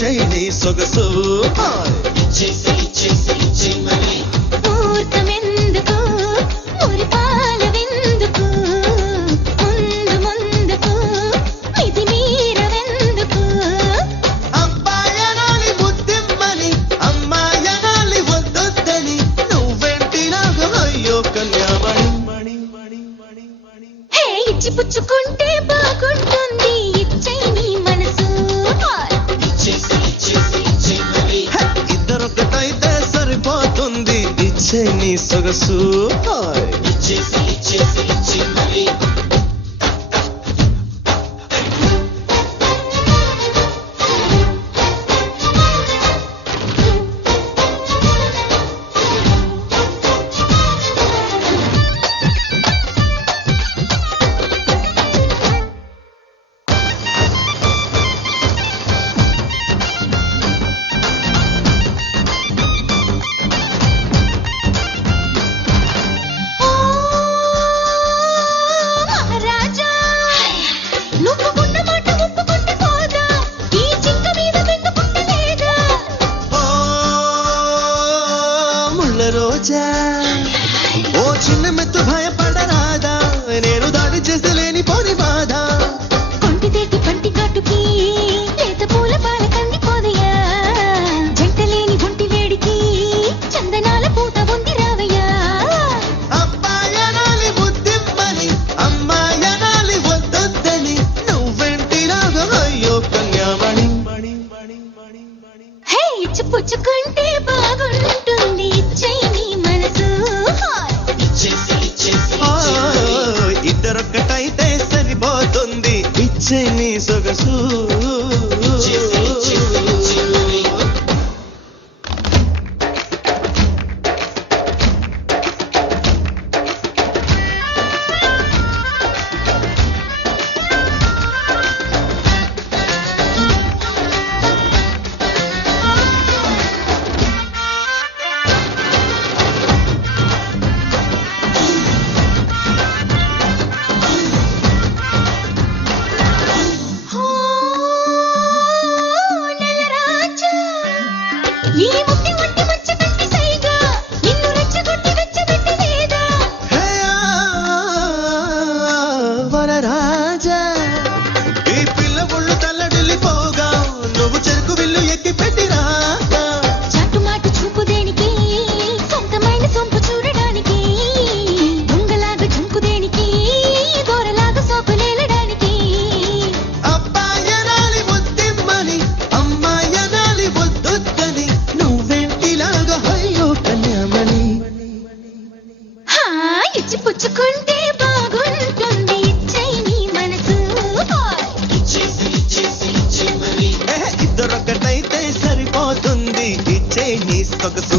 ఇచ్చేయి నీ సొగసు ఊర్తమెందుకు మురిపాలవెందుకు ముందు ముందుకు మితి మీరవెందుకు అబ్బాయనాలి ముద్దిమ్మని అమ్మాయనాలి వద్దొద్దని నువ్వెంటి నాకు అయ్యో కన్యామణి హే ఇచ్చి పుచ్చుకుంటే బాగుంటుంది ఇచ్చేయి నీ మనసు ఇద్దరొక్కటైతే సరిపోతుంది ఇచ్చేయి నీ సొగసు ఓ మహారాజా నువ్వు ఉన్న మాట ఒప్పుకుంటే పోదా ఈ చింక మీద బెంగ లేదా ఓ ముళ్ళ రోజా ఓ చిన్న మెత్తు భయపడరాదా నేను దాడి చేసి లేని పోని బాధ కొంటి తేటి పంటి కాటుకి లేత పూల పాల కంది పోదయ్యా జంట లేని ఒంటి వేడికి చందనాల పూత ఉంది రావయ్యా అబ్బాయనాలి ముద్దిమ్మని అమ్మాయనాలి వద్దొద్దని నువ్వెంటి రాగా అయ్యో కన్యామణి హే ఇచ్చి పుచ్చుకుంటే బాగుంటుంది ఇచ్చేయి నీ మనసు ఇద్దరొక్కటైతే సరిపోతుంది ఇచ్చే నీ సొగసు ఓ నెలరాజా ఈ ముట్టి ముట్టి మచ్చ కట్టి సైగా నిన్ను రెచ్చగొట్టి వెచ్చబెట్టి లేదా హే వరరాజా ఈ పిల్ల ఒళ్ళు తల్లడిల్లిపోగా నువ్వు చెరుకు విల్లు ఎక్కి పెట్టిరా చాటుమాటు చూపు దేనికి సొంతమైన సొంపు చూడడానికి దొంగలాగా జంకు దేనికి దూరలాగా సోకులేలడానికి అబ్బాయనాలి ముద్దిమ్మని అమ్మాయనాలి వద్దొద్దని నువ్వెంటిలాగా అయ్యో కన్యామణి హా ఇచ్చి పుచ్చుకుంటే బాగుంటుంది ఇచ్చేయి నీ మనసు ఇద్దరొక్కటైతే సరిపోతుంది ఇచ్చే నీ సొగసు